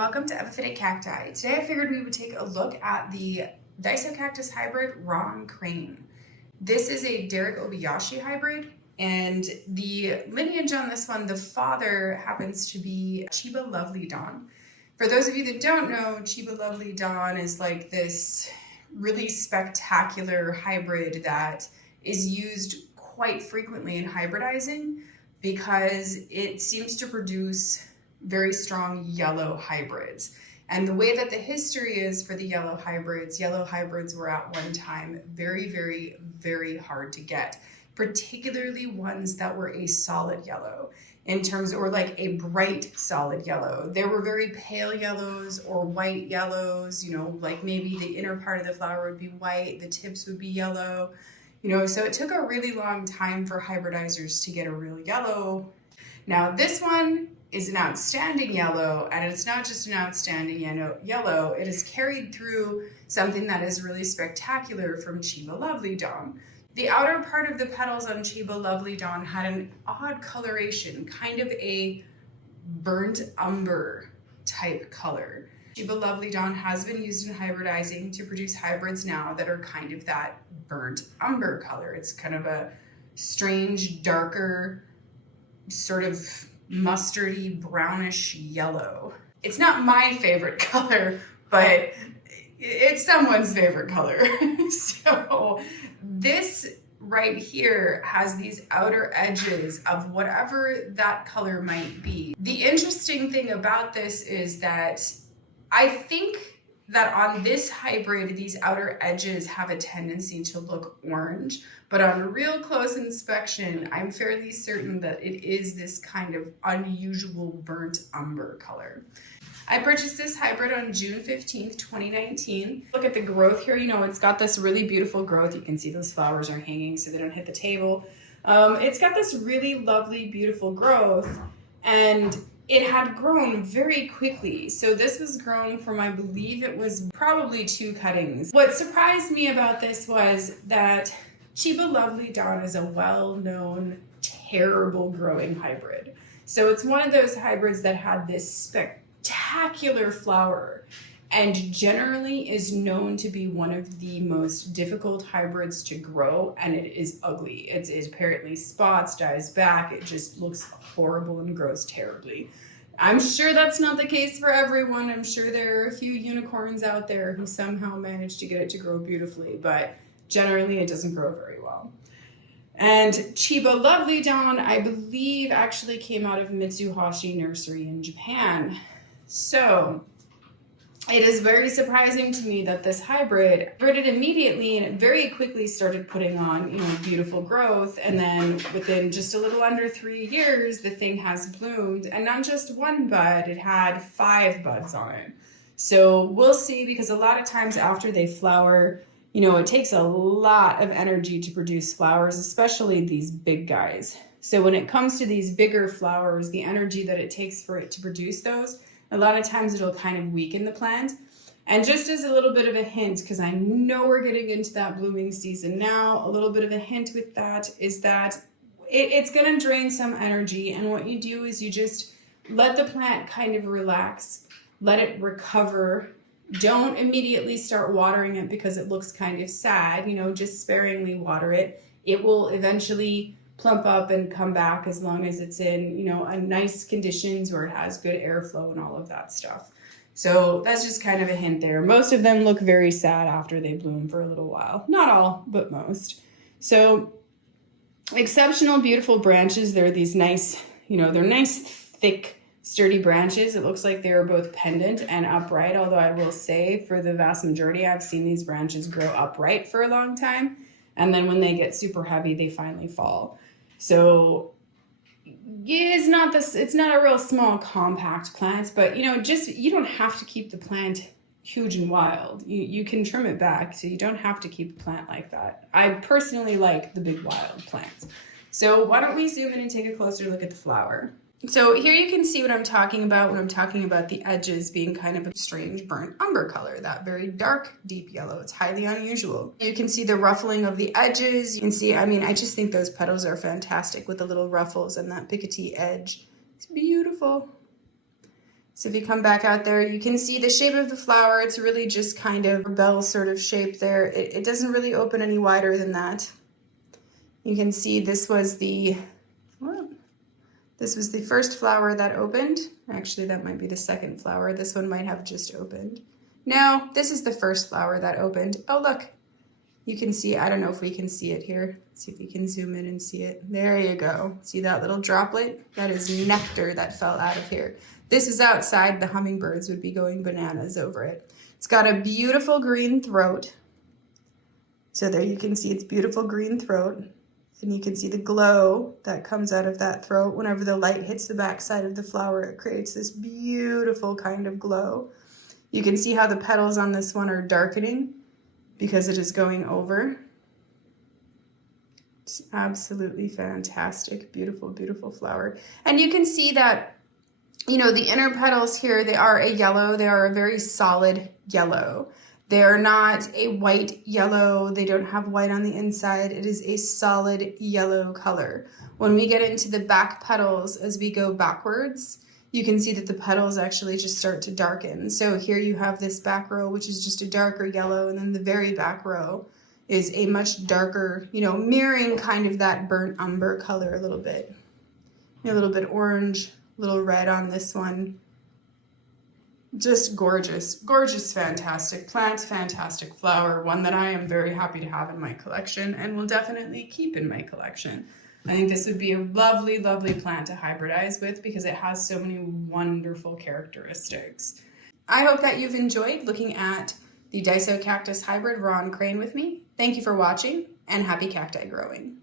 welcome to Epiphytic Cacti. Today I figured we would take a look at the Disocactus hybrid Ron Crain. This is a Derek Obayashi hybrid, and the lineage on this one, the father happens to be Chiba Lovely Dawn. For those of you that don't know, Chiba Lovely Dawn is like this really spectacular hybrid that is used quite frequently in hybridizing because it seems to produce very strong yellow hybrids. And the way that the history is for the yellow hybrids were at one time very, very, very hard to get, particularly ones that were a solid yellow in terms, or like a bright solid yellow. There were very pale yellows or white yellows, you know, like maybe the inner part of the flower would be white, the tips would be yellow, you know, so it took a really long time for hybridizers to get a real yellow. Now this one is an outstanding yellow, and it's not just an outstanding yellow, it is carried through something that is really spectacular from Chiba Lovely Dawn. The outer part of the petals on Chiba Lovely Dawn had an odd coloration, kind of a burnt umber type color. Chiba Lovely Dawn has been used in hybridizing to produce hybrids now that are kind of that burnt umber color. It's kind of a strange, darker, sort of mustardy, brownish yellow. It's not my favorite color, but it's someone's favorite color. So this right here has these outer edges of whatever that color might be. The interesting thing about this is that I think that on this hybrid, these outer edges have a tendency to look orange, but on real close inspection, I'm fairly certain that it is this kind of unusual burnt umber color. I purchased this hybrid on June 15th, 2019. Look at the growth here. You know, it's got this really beautiful growth. You can see those flowers are hanging so they don't hit the table. It's got this really lovely, beautiful growth, and it had grown very quickly. So this was grown from, I believe it was probably 2 cuttings. What surprised me about this was that Chiba Lovely Dawn is a well-known, terrible growing hybrid. So it's one of those hybrids that had this spectacular flower and generally is known to be one of the most difficult hybrids to grow, and it is ugly. It apparently spots, dies back, it just looks horrible and grows terribly. I'm sure that's not the case for everyone. I'm sure there are a few unicorns out there who somehow managed to get it to grow beautifully, but generally it doesn't grow very well. And Chiba Lovely Dawn, I believe, actually came out of Mitsuhashi Nursery in Japan. So it is very surprising to me that this hybrid hybrided immediately, and it very quickly started putting on, you know, beautiful growth. And then within just a little under 3 years, the thing has bloomed, and not just 1 bud, it had 5 buds on it. So we'll see, because a lot of times after they flower, you know, it takes a lot of energy to produce flowers, especially these big guys. So when it comes to these bigger flowers, the energy that it takes for it to produce those, a lot of times it'll kind of weaken the plant. And just as a little bit of a hint, because I know we're getting into that blooming season now, a little bit of a hint with that is that it's going to drain some energy. And what you do is you just let the plant kind of relax, let it recover. Don't immediately start watering it because it looks kind of sad, you know, just sparingly water it. It will eventually plump up and come back as long as it's in, you know, a nice conditions where it has good airflow and all of that stuff. So that's just kind of a hint there. Most of them look very sad after they bloom for a little while. Not all, but most. So exceptional, beautiful branches. They're these nice, you know, they're nice, thick, sturdy branches. It looks like they're both pendant and upright, although I will say for the vast majority, I've seen these branches grow upright for a long time. And then when they get super heavy, they finally fall. So it's not a real small compact plant, but you know, just, you don't have to keep the plant huge and wild. You can trim it back, so you don't have to keep the plant like that. I personally like the big wild plants. So why don't we zoom in and take a closer look at the flower. So here you can see what I'm talking about when I'm talking about the edges being kind of a strange burnt umber color, that very dark, deep yellow. It's highly unusual. You can see the ruffling of the edges. You can see, I mean, I just think those petals are fantastic with the little ruffles and that picoty edge. It's beautiful. So if you come back out there, you can see the shape of the flower. It's really just kind of a bell sort of shape there. It doesn't really open any wider than that. You can see this was the first flower that opened. Actually, that might be the second flower. This one might have just opened. No, this is the first flower that opened. Oh, look. You can see, I don't know if we can see it here. Let's see if we can zoom in and see it. There you go. See that little droplet? That is nectar that fell out of here. This is outside. The hummingbirds would be going bananas over it. It's got a beautiful green throat. So there you can see its beautiful green throat. And you can see the glow that comes out of that throat. Whenever the light hits the back side of the flower, it creates this beautiful kind of glow. You can see how the petals on this one are darkening because it is going over. It's absolutely fantastic. Beautiful, beautiful flower. And you can see that, you know, the inner petals here, they are a yellow. They are a very solid yellow. They're not a white yellow. They don't have white on the inside. It is a solid yellow color. When we get into the back petals, as we go backwards, you can see that the petals actually just start to darken. So here you have this back row, which is just a darker yellow, and then the very back row is a much darker, you know, mirroring kind of that burnt umber color a little bit. A little bit orange, a little red on this one. Just gorgeous, gorgeous, fantastic plant, fantastic flower, one that I am very happy to have in my collection and will definitely keep in my collection. I think this would be a lovely, lovely plant to hybridize with because it has so many wonderful characteristics. I hope that you've enjoyed looking at the Disocactus hybrid Ron Crain with me. Thank you for watching and happy cacti growing.